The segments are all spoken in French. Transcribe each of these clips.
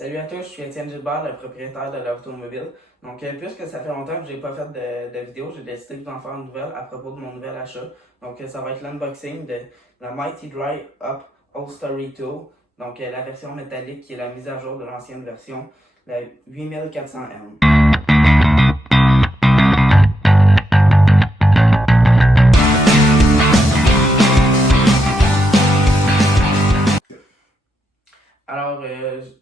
Salut à tous, je suis Étienne Gilbert, le propriétaire de l'automobile. Donc, puisque ça fait longtemps que j'ai pas fait de vidéo, j'ai décidé de vous en faire une nouvelle à propos de mon nouvel achat. Donc, ça va être l'unboxing de la Mighty Dry Up Upholstery 2. Donc, la version métallique qui est la mise à jour de l'ancienne version, la 8400M. Alors,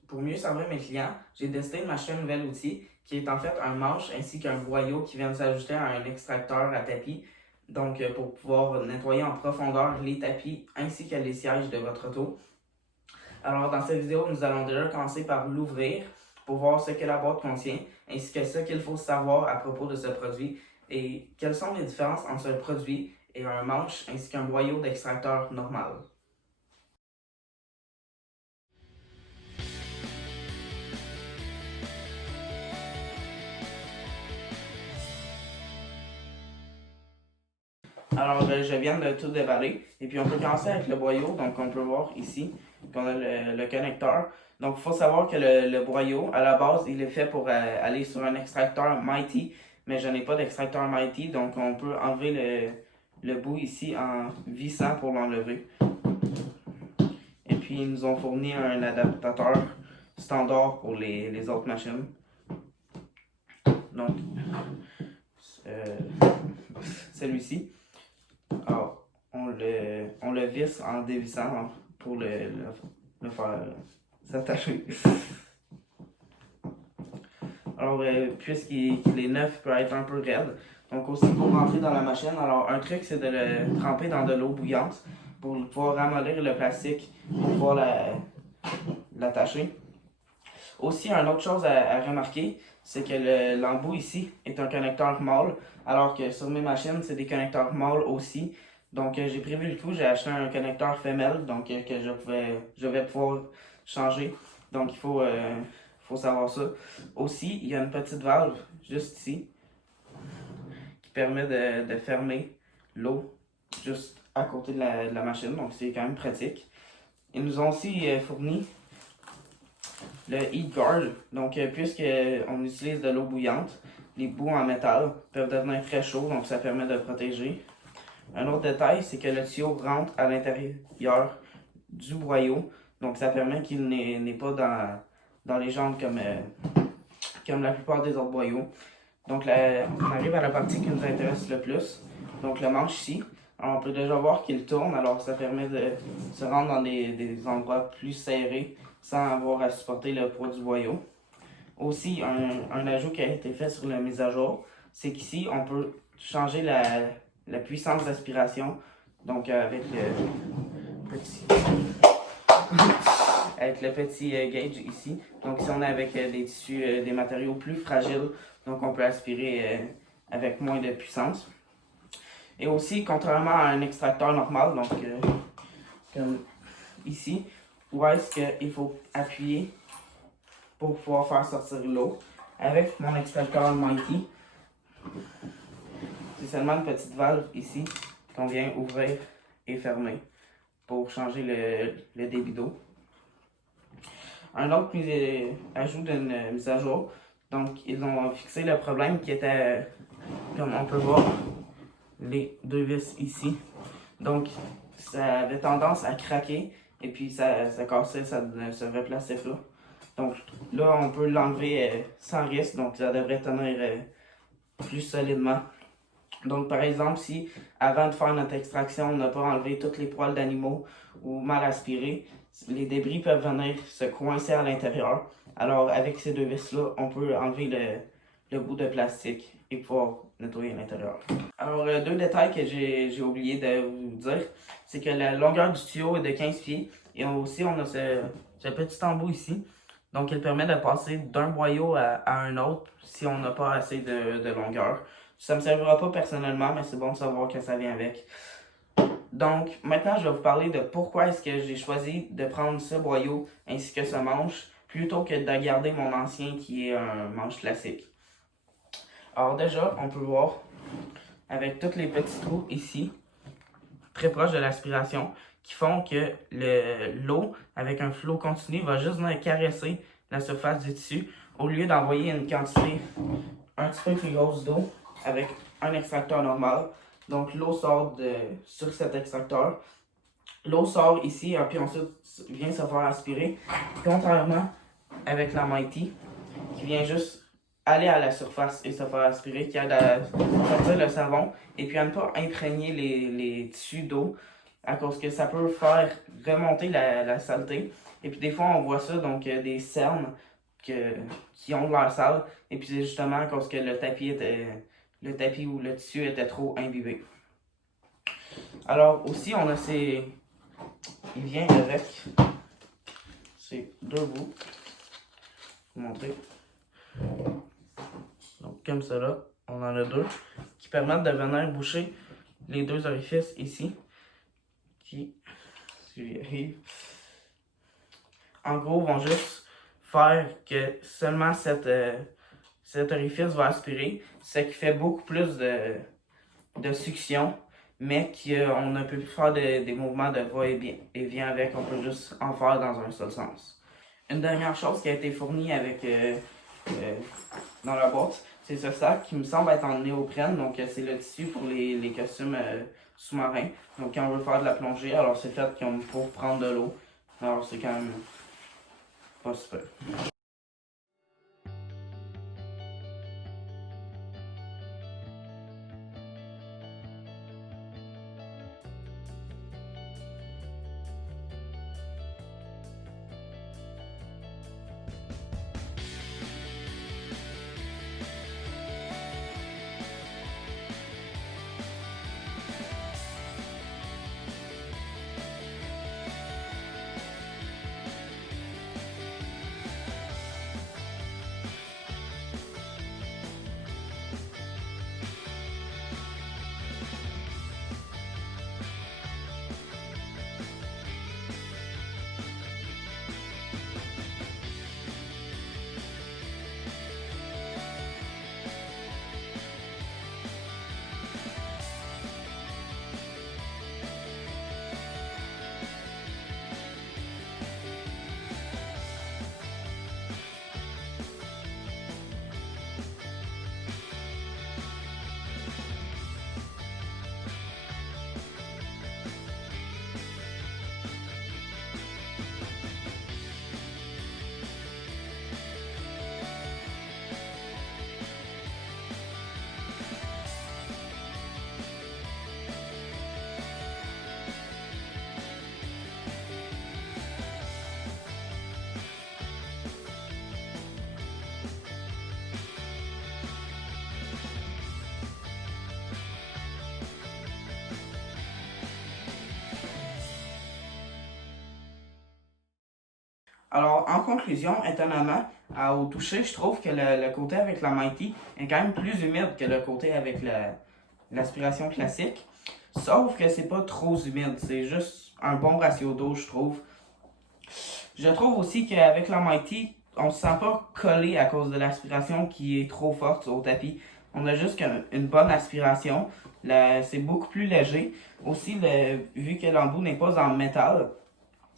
pour mieux servir mes clients, j'ai décidé de m'acheter un nouvel outil qui est en fait un manche ainsi qu'un boyau qui vient de s'ajouter à un extracteur à tapis. Donc, pour pouvoir nettoyer en profondeur les tapis ainsi que les sièges de votre auto. Alors, dans cette vidéo, nous allons déjà commencer par l'ouvrir pour voir ce que la boîte contient ainsi que ce qu'il faut savoir à propos de ce produit et quelles sont les différences entre ce produit et un manche ainsi qu'un boyau d'extracteur normal. Alors, je viens de tout déballer. Et puis, on peut commencer avec le boyau. Donc, on peut voir ici qu'on a le connecteur. Donc, il faut savoir que le boyau, à la base, il est fait pour aller sur un extracteur Mighty. Mais je n'ai pas d'extracteur Mighty. Donc, on peut enlever le bout ici en vissant pour l'enlever. Et puis, ils nous ont fourni un adaptateur standard pour les autres machines. Donc, celui-ci. Alors, on le visse en dévissant pour le faire s'attacher. Alors, puisqu'il est neuf, il peut être un peu raide. Donc aussi pour rentrer dans la machine, alors un truc c'est de le tremper dans de l'eau bouillante pour pouvoir ramollir le plastique pour pouvoir l'attacher. Aussi, une autre chose à remarquer, c'est que l'embout ici est un connecteur mâle, alors que sur mes machines, c'est des connecteurs mâles aussi. Donc, j'ai prévu le coup, j'ai acheté un connecteur femelle, donc que je vais pouvoir changer. Donc, il faut savoir ça. Aussi, il y a une petite valve juste ici qui permet de fermer l'eau juste à côté de la machine, donc c'est quand même pratique. Ils nous ont aussi fourni le Heat Guard. Donc, puisqu'on utilise de l'eau bouillante, les bouts en métal peuvent devenir très chauds, donc ça permet de protéger. Un autre détail, c'est que le tuyau rentre à l'intérieur du boyau, donc ça permet qu'il n'est pas dans les jambes comme la plupart des autres boyaux. Donc, on arrive à la partie qui nous intéresse le plus, donc le manche ici. Alors, on peut déjà voir qu'il tourne, alors ça permet de se rendre dans des endroits plus serrés sans avoir à supporter le poids du boyau. Aussi, un ajout qui a été fait sur la mise à jour, c'est qu'ici, on peut changer la puissance d'aspiration, donc avec le petit gauge ici. Donc ici, on est avec des tissus, des matériaux plus fragiles, donc on peut aspirer avec moins de puissance. Et aussi, contrairement à un extracteur normal, donc comme ici, où est-ce qu'il faut appuyer pour pouvoir faire sortir l'eau. Avec mon extracteur Mighty, c'est seulement une petite valve ici qu'on vient ouvrir et fermer pour changer le débit d'eau. Un autre ajout d'une mise à jour, donc ils ont fixé le problème qui était, comme on peut voir, les deux vis ici. Donc, ça avait tendance à craquer et puis ça cassait, ça ne se replaçait pas. Donc là, on peut l'enlever sans risque, donc ça devrait tenir plus solidement. Donc par exemple, si avant de faire notre extraction, on n'a pas enlevé toutes les poils d'animaux ou mal aspiré, les débris peuvent venir se coincer à l'intérieur. Alors avec ces deux vis-là, on peut enlever le bout de plastique et pouvoir nettoyer l'intérieur. Alors, deux détails que j'ai oublié de vous dire, c'est que la longueur du tuyau est de 15 pieds et aussi on a ce petit embout ici. Donc, il permet de passer d'un boyau à un autre si on n'a pas assez de longueur. Ça ne me servira pas personnellement, mais c'est bon de savoir que ça vient avec. Donc, maintenant, je vais vous parler de pourquoi est-ce que j'ai choisi de prendre ce boyau ainsi que ce manche plutôt que de garder mon ancien qui est un manche classique. Alors déjà, on peut voir avec tous les petits trous ici, très proches de l'aspiration, qui font que l'eau, avec un flot continu, va juste venir caresser la surface du tissu au lieu d'envoyer une quantité un petit peu plus grosse d'eau avec un extracteur normal. Donc l'eau sort sur cet extracteur. L'eau sort ici et puis ensuite vient se faire aspirer. Contrairement avec la Mighty qui vient juste aller à la surface et se faire aspirer, qui aide à sortir le savon et puis à ne pas imprégner les tissus d'eau à cause que ça peut faire remonter la saleté. Et puis des fois on voit ça, donc des cernes qui ont de l'air sale et puis c'est justement à cause que le tapis ou le tissu était trop imbibé. Alors aussi on a il vient avec ces deux bouts. Je vais vous montrer. Donc comme cela, on en a deux qui permettent de venir boucher les deux orifices ici. Qui, si j'y arrive, en gros vont juste faire que seulement cet orifice va aspirer, ce qui fait beaucoup plus de succion, mais qu'on ne peut plus faire des mouvements de va-et-vient avec, on peut juste en faire dans un seul sens. Une dernière chose qui a été fournie avec dans la boîte, c'est ce sac qui me semble être en néoprène, donc c'est le tissu pour les costumes sous-marins. Donc quand on veut faire de la plongée, alors c'est fait comme pour prendre de l'eau. Alors c'est quand même pas super. Alors, en conclusion, étonnamment, au toucher, je trouve que le côté avec la Mighty est quand même plus humide que le côté avec l'aspiration classique. Sauf que c'est pas trop humide, c'est juste un bon ratio d'eau, je trouve. Je trouve aussi qu'avec la Mighty, on se sent pas collé à cause de l'aspiration qui est trop forte au tapis. On a juste une bonne aspiration. C'est beaucoup plus léger. Aussi, vu que l'embout n'est pas en métal,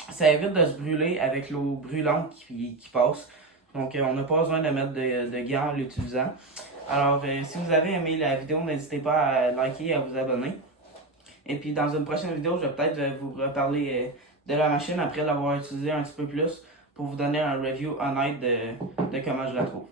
ça évite de se brûler avec l'eau brûlante qui passe. Donc, on n'a pas besoin de mettre de gants en l'utilisant. Alors, si vous avez aimé la vidéo, n'hésitez pas à liker et à vous abonner. Et puis, dans une prochaine vidéo, je vais peut-être vous reparler de la machine après l'avoir utilisée un petit peu plus pour vous donner un review honnête de comment je la trouve.